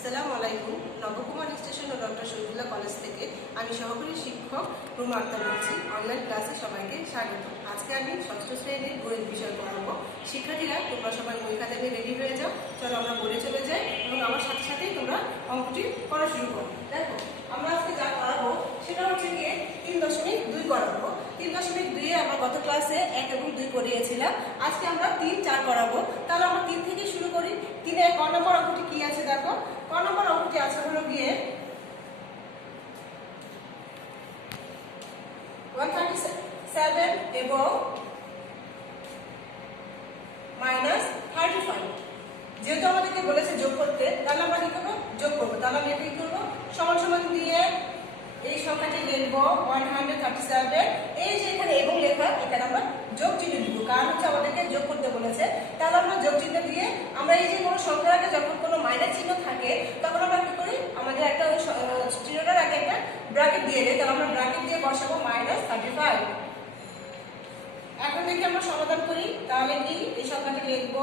আসসালামু আলাইকুম। নবকুমার স্টেশন ও ডক্টর শহীদুল্লাহ কলেজ থেকে আমি সহকারী শিক্ষক রুমা আক্তার বলছি। অনলাইন ক্লাসে সবাইকে স্বাগত। আজকে আমি ষষ্ঠ শ্রেণির গণিত বিষয় পড়াবো। শিক্ষার্থীরা, তোমরা সবাই বই খাতা নিয়ে রেডি হয়ে যাও। চলো আমরা বলে চলে যাই এবং আমার সাথে সাথেই তোমরা অঙ্কটি করা শুরু করো। দেখো, আমরা আজকে যা করাবো সেটা হচ্ছে গিয়ে তিন দশমিক দুই করাবো। তিন দশমিক দুইয়ে আমরা গত ক্লাসে এক এবং দুই করিয়েছিলাম। আজকে আমরা তিন চার করাবো। তাহলে আমরা তিন থেকে শুরু করি। তিনে ক নম্বর অঙ্কটি কি আছে দেখো? ক নম্বর অঙ্কটি আছে হলো গিয়ে সেভেন এবং মাইনাস থার্টি যেহেতু আমাদেরকে বলেছে যোগ করতে তাহলে আমরা কি করব? যোগ করব। তাহলে আমরা কি করব? সমান সমান দিয়ে এই সংখ্যাটি লিখব ওয়ান হান্ড্রেড থার্টি সেভেন এই যে এখানে এবং লেখা, এখানে আমরা যোগ চিহ্ন দিব কারণ হচ্ছে আমাদেরকে যোগ করতে বলেছে। তাহলে আমরা যোগ চিহ্ন দিয়ে আমরা এই যে কোনো সংখ্যার আগে যখন মাইনাস চিহ্ন থাকে, তখন আমরা কি করি? আমাদের একটা ওই চিহ্নটার আগে একটা ব্র্যাকেট দিয়ে দিই তাহলে আমরা ব্র্যাকেট দিয়ে বসাবো মাইনাস থার্টি ফাইভ এখন দেখি আমরা সমাধান করি, তাহলে কি? এই সংখ্যাটি লিখব,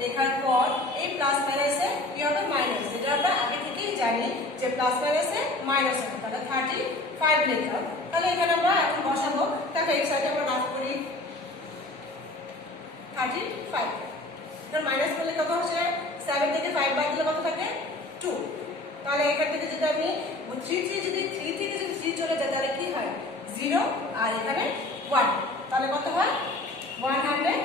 লেখার পর এই প্লাস মাইনাসে কি হবে? মাইনাস যেটা আমরা আগে থেকেই জানি যে প্লাস মাইনাসে মাইনাস হবে, তাহলে থার্টি ফাইভ লিখলাম। তাহলে এখানে আমরা এখন বসাবো। তাকে এই সাইডে আমরা রাফ করি থার্টি ফাইভ মাইনাস করলে কত হচ্ছে সেভেন থেকে ফাইভ বাদ দিলে কত থাকে টু তাহলে এখান থেকে যদি আমি থ্রি থ্রি যদি থ্রি থেকে যদি থ্রি চলে যায়, তাহলে কি হয়? জিরো আর এখানে ওয়ান তাহলে কত হয়? ওয়ান হান্ড্রেড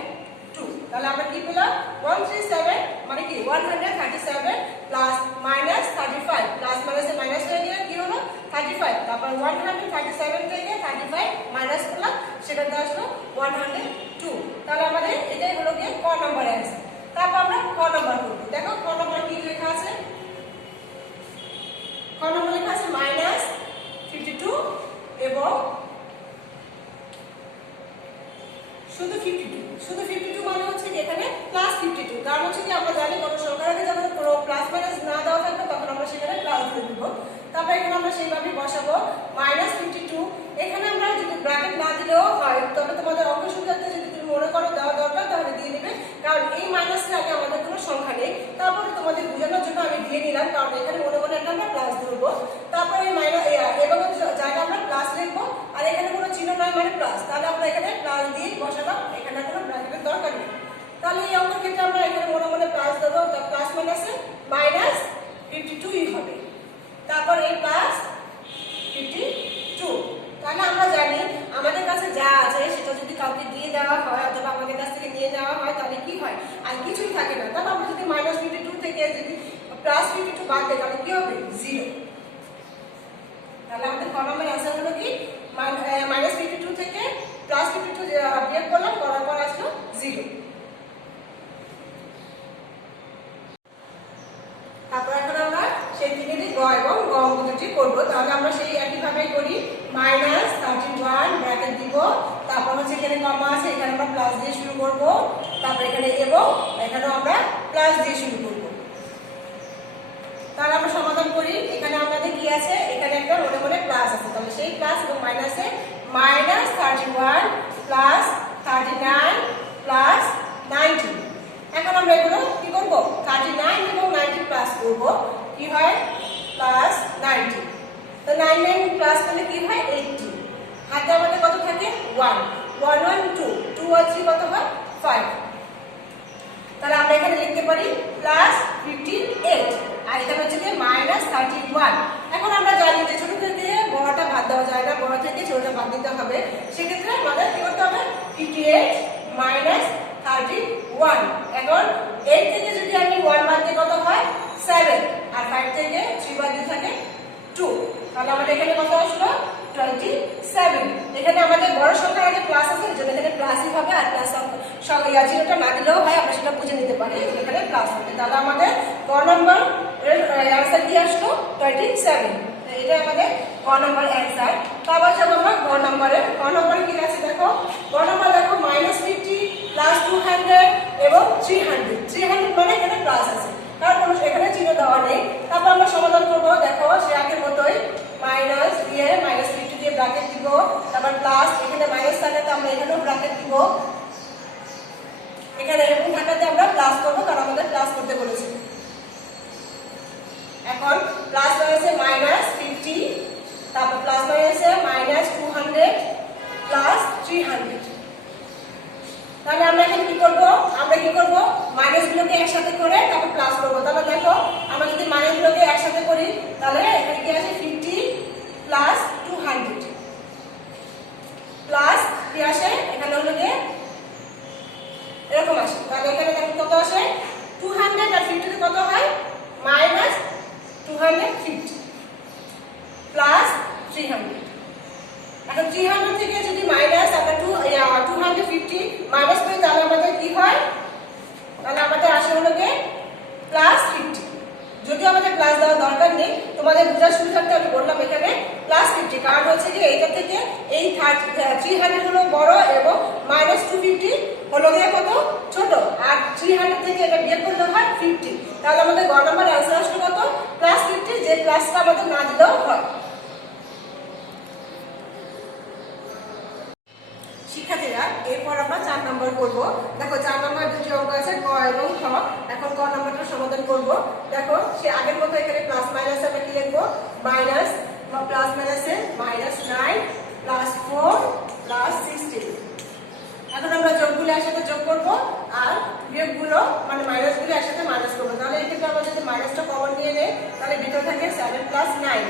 টু তাহলে আমরা কি পেলাম? ওয়ান থ্রি সেভেন মানে কি? One hundred thirty seven plus minus thirty five plus মাইনাসে মাইনাস হয়ে গেলে কি হলো? থার্টি ফাইভ তারপর ওয়ান হান্ড্রেড থার্টি সেভেন থেকে থার্টি ফাইভ মাইনাস করলাম সেটাতে আসলো ওয়ান হান্ড্রেড টু তাহলে আমাদের এটাই হলো গিয়ে ক নম্বরে আছে তারপর আমরা ক নম্বর করব। দেখো ক নম্বর কি লেখা আছে? ক নম্বর মাইনাস ফিফটি টু এবং শুধু ফিফটি টু শুধু ফিফটি টু মানে হচ্ছে কি এখানে প্লাস ফিফটি টু কারণ হচ্ছে কি আমরা জানি কোনো সংখ্যার যখন প্লাস মাইনাস না দেওয়া থাকবে, তখন আমরা সেখানে প্লাস দিয়ে দিব। তারপর এখানে আমরা সেইভাবে বসাবো। মাইনাস ফিফটি টু এখানে আমরা যদি ব্র্যাকেট না দিলেও তবে তোমাদের অঙ্ক যদি তুমি মনে করো দেওয়া দরকার, তাহলে দিয়ে দিবে। কারণ এই মাইনাসের আগে আমাদের কোনো সংখ্যা নেই। তোমাদের বোঝানোর জন্য আমি দিয়ে নিলাম কারণ এখানে মনে মনে একটা আমরা প্লাস ধরবো। তারপরে এই মাইনাস এবং জায়গা আমরা প্লাস লিখব, আর এখানে কোনো চিহ্ন নয় মানে প্লাস তাহলে আমরা এখানে প্লাস দিয়ে বসালাম, এখানে কোনো প্লাস দরকার নেই তাহলে এই অঙ্কের ক্ষেত্রে আমরা এখানে মনে মনে প্লাস দেবো প্লাস মাইনাসে মাইনাস ফিফটি টুই হবে তারপর এই প্লাস ফিফটি টু তাহলে আমরা জানি আমাদের কাছে যা আছে সেটা যদি কাউকে দিয়ে দেওয়া হয় অথবা আমাদের কাছ থেকে নিয়ে নেওয়া হয় তাহলে কি হয় আর কিছুই থাকে না তাহলে আমরা যদি মাইনাস ফিফটি টু থেকে যদি প্লাস ফিফটি টু জিরো তারপর এখন আমরা সেই তিনেরই গ এবং করব। তাহলে আমরা সেই একইভাবে করি মাইনাস থার্টি ওয়ান ব্র্যাকেট দিব। তারপর হচ্ছে এখানে কমা আছে, এখানে আমরা প্লাস দিয়ে শুরু করব। তারপর এখানে এবং, এখানেও আমরা প্লাস দিয়ে শুরু করব। তাহলে আমরা সমাধান করি। এখানে আমাদের কি আছে? এখানে একটা মনে মনে প্লাস আছে। তাহলে সেই প্লাস এবং মাইনাসে minus thirty one plus thirty nine plus ninety এখন আমরা এগুলো কি করব? থার্টি নাইন এবং নাইনটি প্লাস করব। কি হয়? প্লাস নাইনটি তো নাইন নাইন প্লাস করলে কি হয়? এইটটি হাতে আমাদের কত থাকে? One one one two two আর থ্রি কত হয়? ফাইভ তাহলে আমরা এখানে লিখতে পারি প্লাস ফিফটি এইট আর এখানে হচ্ছে যে মাইনাস ওয়ান এখন আমরা জানি যে ছোট থেকে বড়টা বাদ দেওয়া যায় না, বড় থেকে ছোটটা বাদ দিতে হবে। সেক্ষেত্রে আমাদের কি করতে হবে? Fifty eight minus thirty one এখন এইট থেকে যদি আমি ওয়ান বাদ দিই, কত হয়? সেভেন আর ফাইভ থেকে থ্রি বাদ দিয়ে থাকে টু তাহলে আমাদের এখানে কত আসলো? টোয়েন্টি সেভেন এখানে আমাদের বড় সংখ্যার আগে প্লাস আছে যেটা এখানে প্লাসই হবে আর প্লাস সঙ্গে জিরোটা না দিলেও হয়, আমরা সেটা বুঝে নিতে পারি এখানে প্লাস হবে। তাহলে আমাদের ক নম্বর অ্যান্সার কি আসলো? টোয়েন্টি সেভেন এটা আমাদের ক নম্বর অ্যান্সার তারপর যাব আমরা গ নম্বরে ক নম্বরে কি আছে দেখো? গ নম্বর দেখো minus fifty plus two hundred এবং থ্রি হান্ড্রেড থ্রি হান্ড্রেড মানে এখানে প্লাস আছে। কারণ কোনো এখানে চিহ্ন দেওয়া নেই। তারপর আমরা সমাধান করব, দেখো সে আগের মতোই মাইনাস দিয়ে মাইনাস ব্রাকেট দিব, তারপর প্লাস এখানে মাইনাস থাকাতে আমরা এখানেও ব্রাকেট দিব। এখানে এরকম থাকাতে আমরা প্লাস করব, কারণ আমাদের প্লাস করতে বলেছি। এখন প্লাস মাইনাসে মাইনাস ফিফটি তারপর প্লাস মাইনাসে minus two hundred plus three hundred তাহলে আমরা এখানে কি করব? আমরা কি করব? মাইনাসগুলোকে একসাথে করে তারপর প্লাস করব। তাহলে দেখো, আমরা যদি মাইনাসগুলোকে একসাথে করি, তাহলে এখানে কি আছে ফিফটি প্লাস টু হান্ড্রেড কি আসে কত আসে? টু হান্ড্রেড আর ফিফটিতে কত হয়? Minus two hundred fifty plus three hundred এখন থ্রি হান্ড্রেড থেকে যদি মাইনাস আমরা two two hundred fifty minus করি তাহলে আমাদের কি হয় তাহলে আমাদের আসে হলো গিয়ে প্লাস ফিফটি যদিও আমাদের প্লাস দেওয়ার দরকার নেই তোমাদের বোঝার সুবিধার্থে আমি বললাম এখানে প্লাস ফিফটি কারণ হচ্ছে যে এইটা থেকে এই থ্রি হান্ড্রেড হলো বড় এবং মাইনাস টু ফিফটি হলো গিয়ে কত? ছোট। আর থ্রি হান্ড্রেড থেকে এটা বিয়োগ করলে হয় ফিফটি তাহলে আমাদের গ নাম্বার অ্যান্সার আসলো কত? প্লাস ফিফটি যে প্লাসটা আমাদের না দিলেও হয়। শিক্ষার্থীরা, এরপর আমরা চার নম্বর করব। দেখো, চার নম্বর দুটি অঙ্ক আছে ক এবং খ। এখন ক নম্বরটা সমাধান করব। দেখো, সে আগের মতো এখানে প্লাস মাইনাস আমরা কি লিখব? মাইনাস প্লাস মাইনাসে minus nine plus four plus sixteen এখন আমরা যোগগুলো একসাথে যোগ করব আর বিয়োগগুলো মানে মাইনাসগুলো একসাথে মাইনাস করব। তাহলে এক্ষেত্রে আমরা যদি মাইনাসটা কমন নিয়ে নেই, তাহলে ভিতরে থাকে সেভেন প্লাস নাইন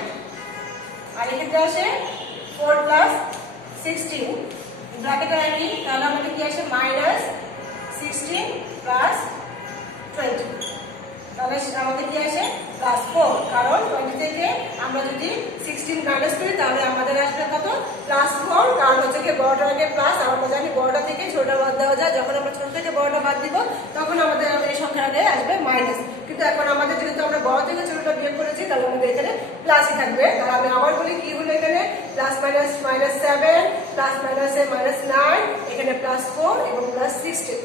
আর এক্ষেত্রে আসে ফোর প্লাস সিক্সটিন ব্র্যাকেটে রাখি তাহলে আমাদের কি আসে মাইনাস সিক্সটিন প্লাস টোয়েন্টি তাহলে সেটা আমাদের কি আসে প্লাস ফোর কারণ টোয়েন্টি থেকে আমরা যদি সিক্সটিন মাইনাস করি, তাহলে আমাদের আসবে কত? প্লাস ফোর কারণ হচ্ছে কি বড়টা আগে প্লাস আমরা জানি বড়টা থেকে ছোটটা বাদ দেওয়া যায়। যখন আমরা ছোট থেকে বড়টা বাদ দিব, তখন আমাদের এই সংখ্যার আগে আসবে মাইনাস কিন্তু এখন আমাদের যেহেতু আমরা বড় থেকে ছোটটা বিয়োগ করেছি, তাহলে আমাদের এখানে প্লাসই থাকবে। তাহলে আমি আবার বলি কি হলো এখানে? Plus minus minus seven plus মাইনাসে মাইনাস নাইন এখানে প্লাস ফোর এবং প্লাস সিক্সটিন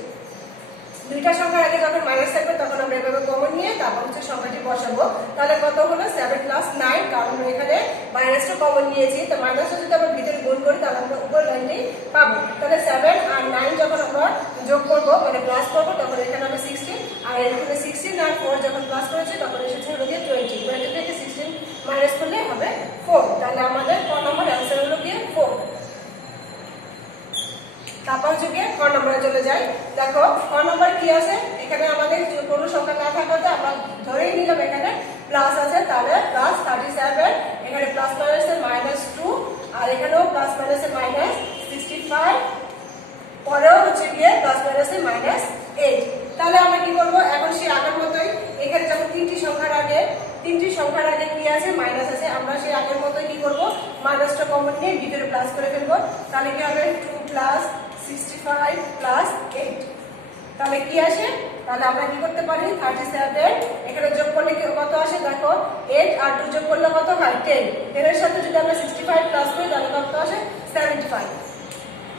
দুইটা সংখ্যার আগে যখন মাইনাস থাকবে, তখন আমরা এভাবে কমন নিয়ে তারপর হচ্ছে সংখ্যাটি বসাবো। তাহলে কত হলো? সেভেন প্লাস নাইন কারণ আমরা এখানে মাইনাসটা কমন নিয়েছি। তো মাইনাসটা যদি আমরা ভিতরে গুণ করি, তাহলে আমরা উপর লাইনটি পাবো। তাহলে সেভেন আর নাইন যখন আমরা যোগ করব মানে প্লাস করব, তখন এখানে হবে সিক্সটিন আর এখানে আর ফোর যখন প্লাস করেছি, তখন এসেছে হলো গিয়ে টোয়েন্টি টোয়েন্টি থেকে সিক্সটিন মাইনাস করলে হবে ফোর তাহলে আমাদের ক নম্বর অ্যান্সার হলো গিয়ে ফোর তারপর যুগে খ নম্বরে চলে যাই। দেখো খ নম্বর কি আছে? এখানে আমাদের কোনো সংখ্যা না থাকাতে আমরা ধরেই নিলাম এখানে প্লাস আছে, তাহলে প্লাস থার্টি সেভেন এখানে প্লাস মাইনাসের মাইনাস টু আর এখানেও প্লাস মাইনাসের মাইনাস সিক্সটি ফাইভ পরেও হচ্ছে গিয়ে প্লাস মাইনাসের মাইনাস এইট তাহলে আমরা কি করব? এখন সেই আগের মতোই এখানে যখন তিনটি সংখ্যার আগে, তিনটি সংখ্যার আগে কি আছে? মাইনাস আছে। আমরা সেই আগের মতোই কি করব? মাইনাসটা কমন নিয়ে ভিতরে প্লাস করে ফেলব। তাহলে কি হবে? Two plus sixty five plus eight তাহলে কি আসে? তাহলে আমরা কি করতে পারি? থার্টি সেভেন এখানে যোগ করলে কত আসে? দেখো এইট আর টু যোগ করলে কত হয়? টেন টেনের সাথে যদি আমরা সিক্সটি ফাইভ প্লাস করি, তাহলে কত আসে? সেভেন্টি ফাইভ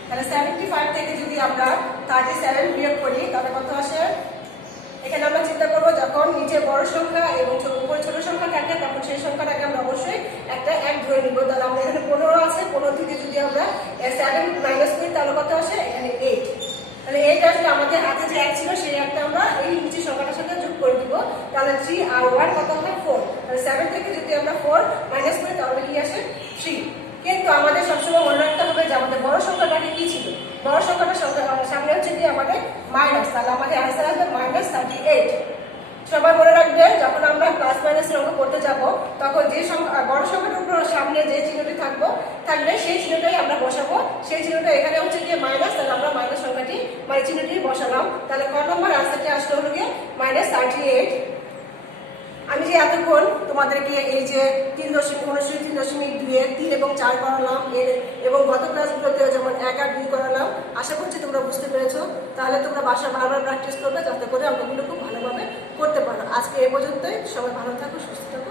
তাহলে সেভেন্টি ফাইভ থেকে যদি আমরা থার্টি সেভেন বিয়োগ করি তাহলে কত আসে? এখানে আমরা চিন্তা করব যখন নিচে বড় সংখ্যা এবং উপরে ছোট সংখ্যা থাকে, তখন সেই সংখ্যাটাকে আমরা অবশ্যই একটা এক ধরে নিব। তাহলে আমরা এখানে পনেরো আছে, পনেরো থেকে যদি আমরা সেভেন মাইনাস করি, তাহলে কত আসে? এখানে এইট তাহলে এইট আসলে আমাদের হাতে যে এক ছিল, সেই একটা আমরা এই নিচে সংখ্যাটার সাথে যোগ করে দিব তাহলে থ্রি আর ওয়ান কত হবে? ফোর তাহলে সেভেন থেকে যদি আমরা ফোর মাইনাস করি, তাহলে কি আসে? থ্রি কিন্তু আমাদের সবসময় মনে রাখতে হবে যে আমাদের বড় সংখ্যাটাকে কি ছিল? বড় সংখ্যাটা সংখ্যা সামনে হচ্ছে কি আমাদের মাইনাস তাহলে আমাদের অ্যান্সার আসবে মাইনাস থার্টি এইট সবাই মনে রাখবে, যখন আমরা প্লাস মাইনাসের অঙ্ক করতে যাব, তখন যে সংখ্যা বড় সংখ্যাটার উপর সামনে যে চিহ্নটি থাকব, থাকলে সেই চিহ্নটাই আমরা বসাবো। সেই চিহ্নটা এখানে হচ্ছে গিয়ে মাইনাস তাহলে আমরা মাইনাস সংখ্যাটি মানে চিহ্নটি বসালাম। তাহলে ক নম্বর আনসারটি আসলে হলো গিয়ে মাইনাস থার্টি এইট তোমাদেরকে এই যে তিন দশমিক উনআশি, তিন দশমিক দুয়ে তিন এবং চার করালাম এর এবং গত ক্লাসগুলোতে যেমন এক আর দুই করালাম আশা করছি তোমরা বুঝতে পেরেছ। তাহলে তোমরা বাসা বারবার প্র্যাকটিস করবে, যাতে করে অঙ্কগুলো খুব ভালোভাবে করতে পারো। আজকে এ পর্যন্তই। সবাই ভালো থাকো, সুস্থ থাকো।